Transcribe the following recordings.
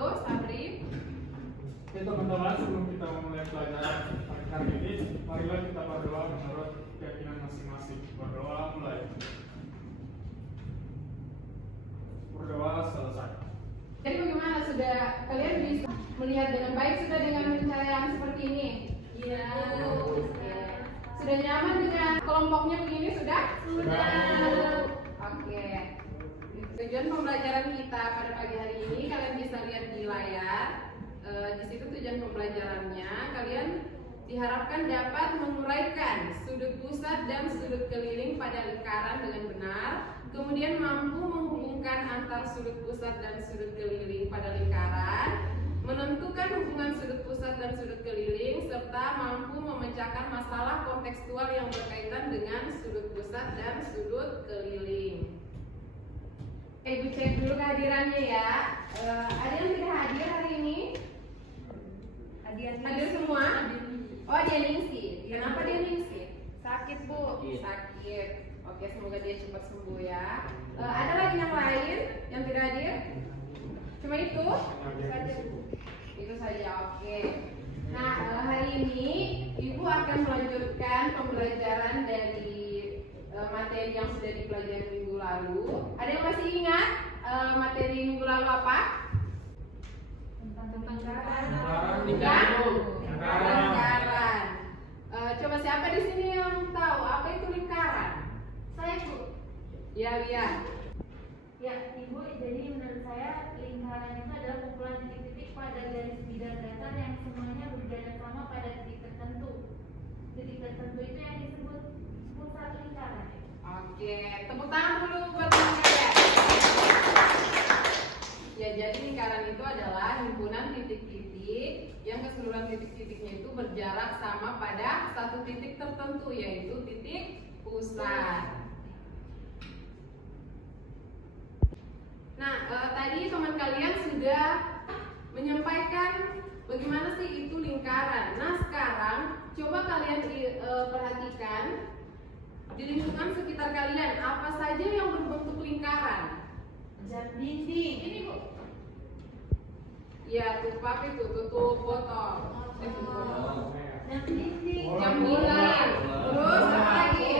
dulu, Sabri. Oke teman-teman, sebelum kita memulai pelajaran hari ini, marilah kita berdoa menurut keyakinan masing-masing. Berdoa mulai. Berdoa selesai. Jadi bagaimana, sudah kalian bisa melihat dengan baik sudah dengan pencahayaan seperti ini? Iya. Sudah nyaman dengan kelompoknya begini sudah? Sudah. Oke. Tujuan pembelajaran kita pada pagi hari ini kalian bisa lihat di layar. Di situ tujuan pembelajarannya kalian diharapkan dapat menguraikan sudut pusat dan sudut keliling pada lingkaran dengan benar, kemudian mampu menghubungkan antar sudut pusat dan sudut keliling pada lingkaran, menentukan hubungan sudut pusat dan sudut keliling, serta mampu memecahkan masalah kontekstual yang berkaitan dengan sudut pusat dan sudut keliling. Ibu cek dulu kehadirannya ya. Ada yang tidak hadir hari ini? Hadir semua? Oh, dia ningsi. Kenapa dia ningsi? Sakit, Bu. Sakit. Oke, semoga dia cepat sembuh ya. Ada lagi yang lain yang tidak hadir? Cuma itu? Itu saja. Oke. Nah, hari ini Ibu akan melanjutkan pembelajaran dari materi yang sudah dipelajari minggu lalu. Ada yang masih ingat materi minggu lalu apa? Lingkaran. Coba siapa di sini yang tahu apa itu lingkaran? Saya, Bu. Ya, lihat. Ya, Ibu, jadi menurut saya lingkaran itu adalah kumpulan titik-titik pada garis bidang datar yang semuanya berjalan sama pada titik tertentu. Titik tertentu itu yang disebut pusat lingkaran. Oke, tepuk tangan dulu buat teman kalian. Ya, jadi lingkaran itu adalah himpunan titik-titik yang keseluruhan titik-titiknya itu berjarak sama pada satu titik tertentu, yaitu titik pusat. Nah, tadi teman kalian sudah menyampaikan bagaimana sih itu lingkaran. Nah, sekarang coba kalian perhatikan di lingkungan sekitar kalian apa saja yang berbentuk lingkaran. Jam dinding. Ini, Bu. Ya, tutup apa itu? Tutup botol. Jam dinding. Jam dinding. Terus apa lagi?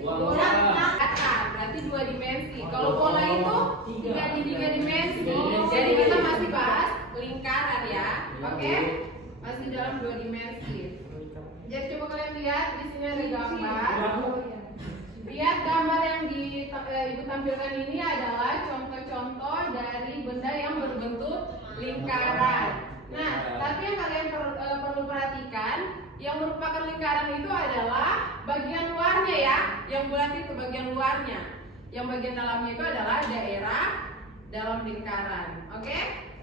Bola datar, berarti 2 dimensi. Kalau bola itu 3 dimensi. Jadi kita masih bahas lingkaran ya. Oke? Masih dalam 2 dimensi. Jadi coba kalian lihat di sini ada gambar. Lihat gambar yang Ibu tampilkan ini adalah contoh-contoh dari benda yang berbentuk lingkaran. Nah, tapi yang kalian perlu perhatikan, yang merupakan lingkaran itu adalah bagian luarnya ya. Yang bulat itu bagian luarnya. Yang bagian dalamnya itu adalah daerah dalam lingkaran. Oke?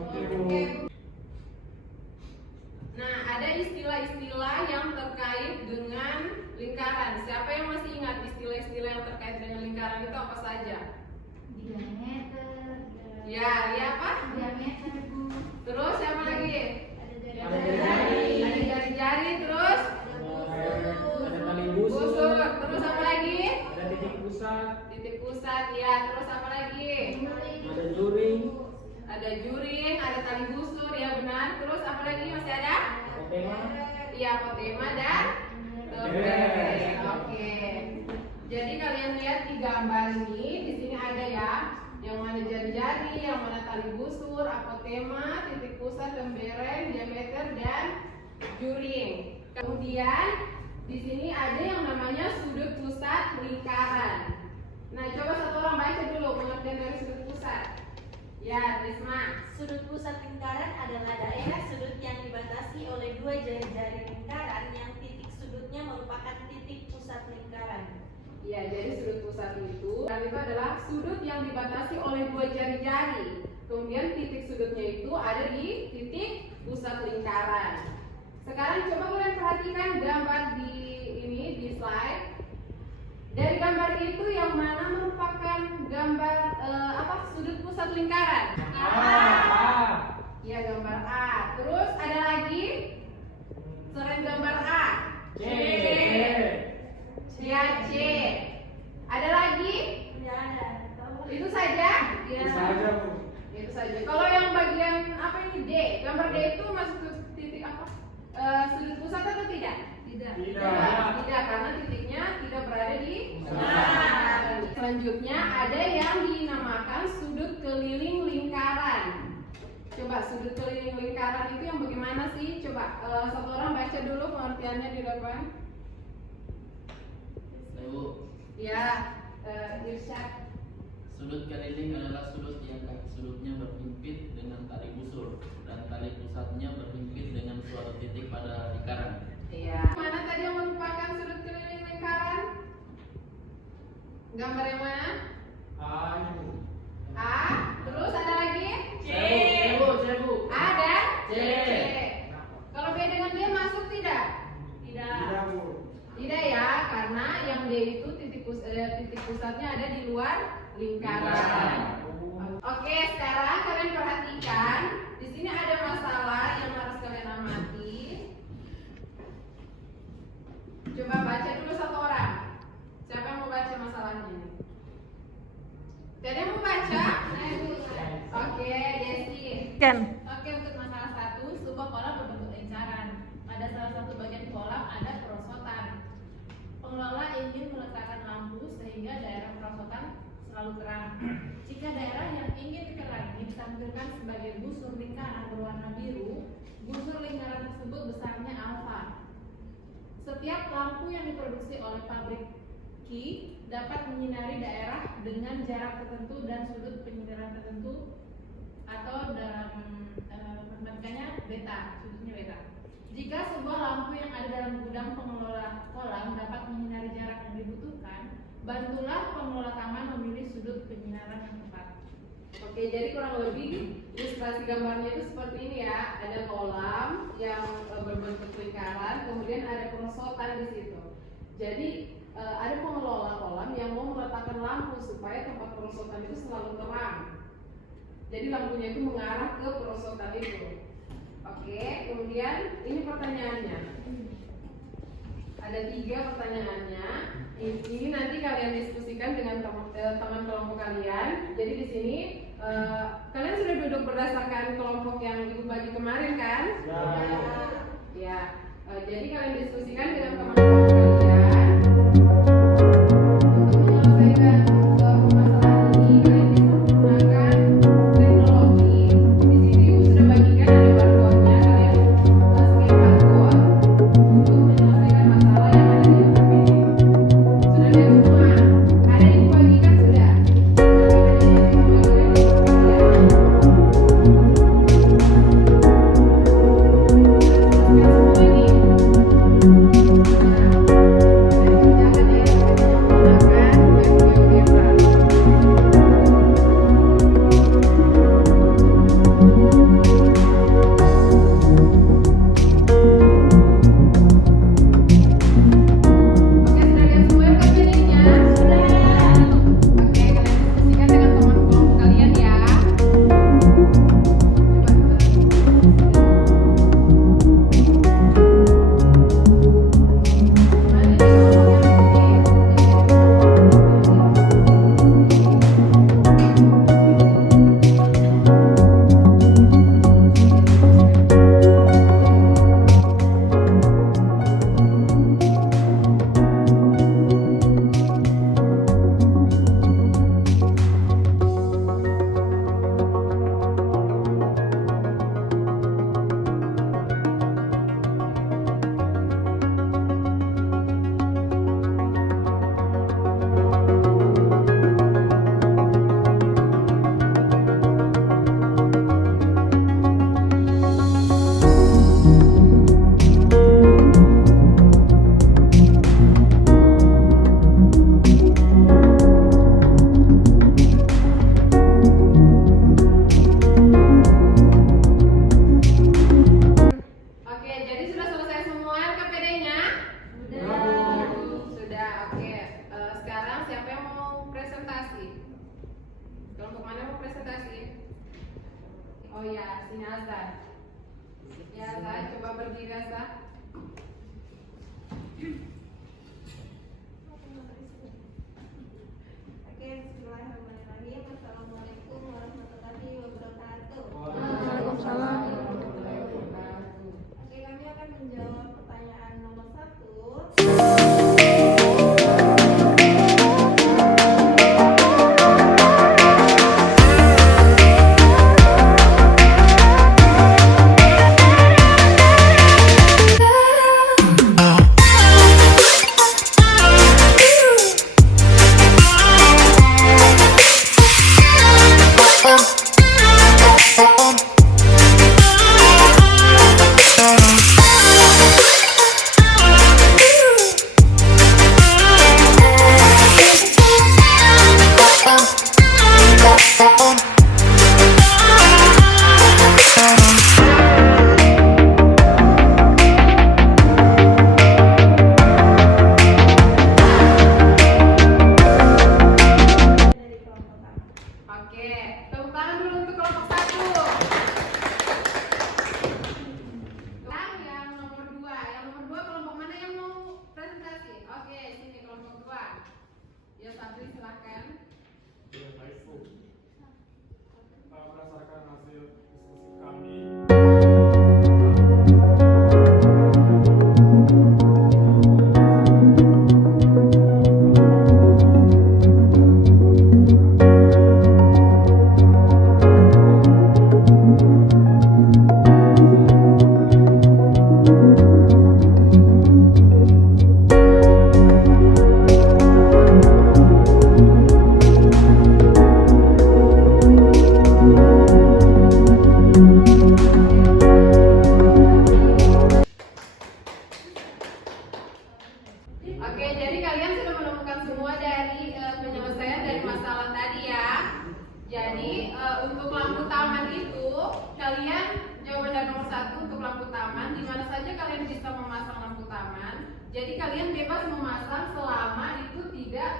Oke. Nah, ada istilah-istilah yang terkait dengan lingkaran. Siapa yang masih ingat istilah-istilah yang terkait dengan lingkaran itu apa saja? Diameter. Ya, apa? Diameter, Bu. Terus siapa lagi? Ada jari-jari. Ada jari-jari, terus? Ada tali Busur. Terus apa lagi? Ada titik pusat. Titik pusat, ya. Terus apa lagi? Ada juring. Ada juring, ada tali busur, ya benar. Terus apa lagi masih ada? Apotema. Iya, apotema dan tebing. Oke. Jadi kalian lihat di gambar ini, di sini ada ya, yang mana jari-jari, yang mana tali busur, apotema, titik pusat, lembereng, diameter dan juring. Kemudian di sini ada yang namanya sudut pusat lingkaran. Nah, coba satu orang baca dulu pengertian dari sudut pusat. Ya, Risma. Sudut pusat lingkaran adalah daerah sudut yang dibatasi oleh 2 jari-jari lingkaran yang titik sudutnya merupakan titik pusat lingkaran. Ya, jadi sudut pusat itu adalah sudut yang dibatasi oleh 2 jari-jari. Kemudian titik sudutnya itu ada di titik pusat lingkaran. Sekarang coba kalian perhatikan gambar di slide. Dari gambar itu yang mana merupakan gambar sudut pusat lingkaran? Ya, gambar A. Terus ada lagi selain gambar A? C. Ya, C. Ada lagi? Tidak ada. Itu saja? Itu saja. gambar D itu masuk ke titik apa? Sudut pusat atau tidak? Tidak. Tidak, karena titiknya tidak berada di pusat. Selanjutnya ada yang dinamakan sudut keliling lingkaran. Coba sudut keliling lingkaran itu yang bagaimana sih? Coba satu orang baca dulu pengertiannya di depan. Ibu, Ya, Irsyad. sudut keliling adalah sudut yang kaki sudutnya berhimpit dengan tali busur dan tali pusatnya berhimpit dengan suatu titik pada lingkaran. Iya. Mana tadi yang merupakan sudut keliling lingkaran? Gambar yang mana? Ibu. A. Terus ada lagi? Cebu. A dan C. Kalau B dengan D masuk tidak? Tidak, Bu. Tidak ya, karena yang D itu titik pusatnya ada di luar lingkaran. Oke, sekarang kalian perhatikan. Di sini ada masalah yang harus kalian amati. Coba baca dulu satu orang. Siapa yang mau baca masalahnya ini? Tidak ada yang mau baca? Oke, Desi. Oke, untuk masalah 1, sebuah kolam berbentuk lingkaran. Pada salah satu bagian kolam ada perosotan. Pengelola ingin meletakkan lampu sehingga daerah perosotan selalu terang. Jika daerah yang ingin diterangi ditampilkan sebagai busur lingkaran berwarna biru, busur lingkaran tersebut besarnya alfa. Setiap lampu yang diproduksi oleh pabrik Ki dapat menyinari daerah dengan jarak tertentu dan sudut penyinaran tertentu, atau dalam matematikanya beta, sudutnya beta. Jika sebuah lampu yang ada dalam gudang pengelola kolam dapat menyinari jarak yang dibutuhkan, bantulah pengelola taman memilih sudut penyinaran yang tepat. Oke, jadi kurang lebih ilustrasi gambarnya itu seperti ini ya. Ada kolam yang berbentuk lingkaran, kemudian ada perosotan di situ. Jadi ada pengelola kolam yang mau meletakkan lampu supaya tempat perosotan itu selalu terang. Jadi lampunya itu mengarah ke perosotan itu. Oke, kemudian ini pertanyaannya. Ada 3 pertanyaannya. Ini nanti kalian diskusikan dengan teman kelompok kalian. Jadi di sini kalian sudah duduk berdasarkan kelompok yang ibu bagi kemarin kan? Ya. Jadi kalian diskusikan dengan teman kelompok kalian. Untuk menyelesaikan permasalahan ini, kalian bisa menggunakan teknologi. Di sini ibu sudah bagikan ada barcode-nya. Kalian scan barcode untuk menyelesaikan masalah yang ada di laptop ini. Sudah lihat semua? Ada ibu bagikan sudah? Oh ya, sini Azhar. Ya Azhar, coba berdiri Azhar. Oke, bismillahirrahmanirrahim. Assalamualaikum warahmatullahi wabarakatuh. Waalaikumsalam. Oke, tepuk tangan dulu untuk kelompok 1. Sekarang yang nomor 2. Yang nomor 2 kelompok mana yang mau presentasi? Oke, sini kelompok 2. Ya, Sabri silahkan. Ya, baik Bu. Berdasarkan hasil diskusi kami, Oke, jadi kalian sudah menemukan semua dari penyelesaian dari masalah tadi ya. Jadi untuk lampu taman itu kalian jawaban dari nomor 1 untuk lampu taman, di mana saja kalian bisa memasang lampu taman. Jadi kalian bebas memasang selama itu tidak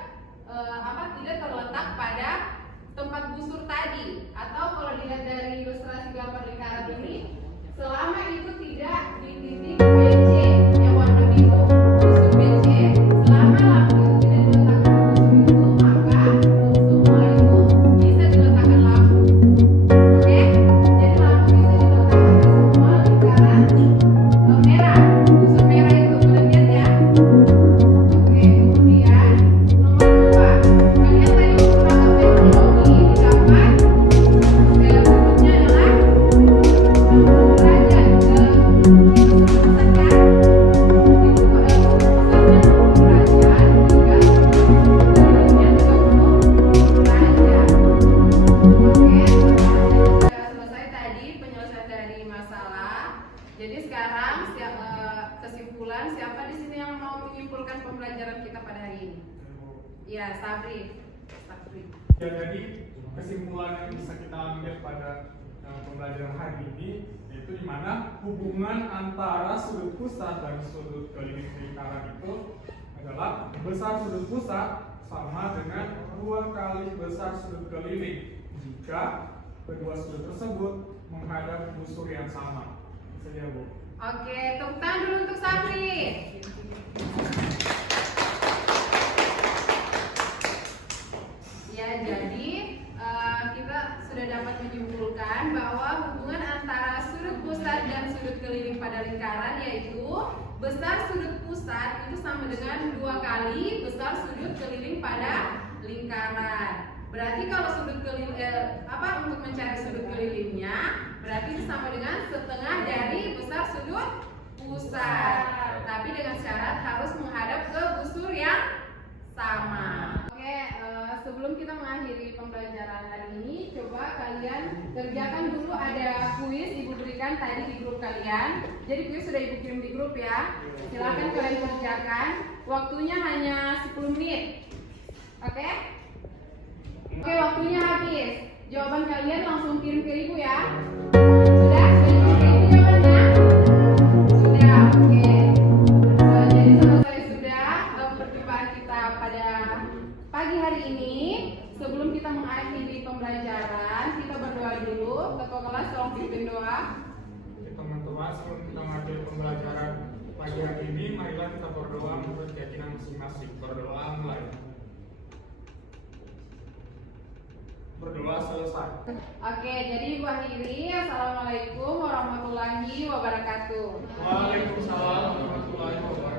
tidak terletak pada tempat busur tadi, atau kalau dilihat dari ilustrasi gambar lingkaran ini, selama itu tidak di titik BC yang warna biru, busur BC, selama lampu itu tidak diletakkan di busur itu, maka semua itu bisa diletakkan lampu. Oke? Jadi lampu bisa diletakkan di semua lingkaran merah, busur merah itu, boleh lihat ya. Oke, kemudian nomor 2, kalian tadi menggunakan teknologi di gambar, dalam bentuknya adalah derajat. Itu pusat kan? Itu pusatnya 60 derajat, hingga kelilingnya 30 derajat. Oke, sudah selesai tadi penyelesaian dari masalah. Jadi sekarang kesimpulan, siapa di sini yang mau menyimpulkan pembelajaran kita pada hari ini? Ya, Sabri. ya jadi kesimpulan yang bisa kita ambil pada pembelajaran hari ini yaitu di mana hubungan antara sudut pusat dan sudut keliling lingkaran itu adalah besar sudut pusat sama dengan 2 kali besar sudut keliling jika kedua sudut tersebut menghadap busur yang sama. Itu saja Bu. Oke, tepuk tangan dulu untuk Sabri. Ya, jadi kita sudah dapat menyimpulkan bahwa hubungan antara sudut pusat dan sudut keliling pada lingkaran yaitu besar sudut pusat itu sama dengan 2 kali besar sudut keliling pada lingkaran. Berarti kalau sudut keliling untuk mencari sudut kelilingnya berarti itu sama dengan setengah dari besar sudut pusat. Tapi dengan syarat harus menghadap ke busur yang sama. Oke, sebelum kita mengakhiri pembelajaran hari ini, coba kalian kerjakan dulu, ada kuis Ibu berikan tadi di grup kalian. Jadi kuis sudah Ibu kirim di grup ya. Silakan kalian kerjakan. Waktunya hanya 10 menit. Oke? Oke, waktunya habis. Jawaban kalian langsung kirim ke Ibu ya. Sudah? Sudah kirim ke Ibu jawabannya? Sudah, oke. Jadi selesai sudah perjumpaan kita pada pagi hari ini. Sebelum kita mengakhiri pembelajaran, kita berdoa dulu. Ketua kelas tolong pimpin doa. Teman-teman, sebelum kita mengakhiri pembelajaran pagi hari ini, marilah kita berdoa menurut keyakinan masing-masing. Berdoa mulai. Berdoa selesai. Oke, jadi Ibu akhiri. Assalamualaikum warahmatullahi wabarakatuh. Waalaikumsalam warahmatullahi wabarakatuh.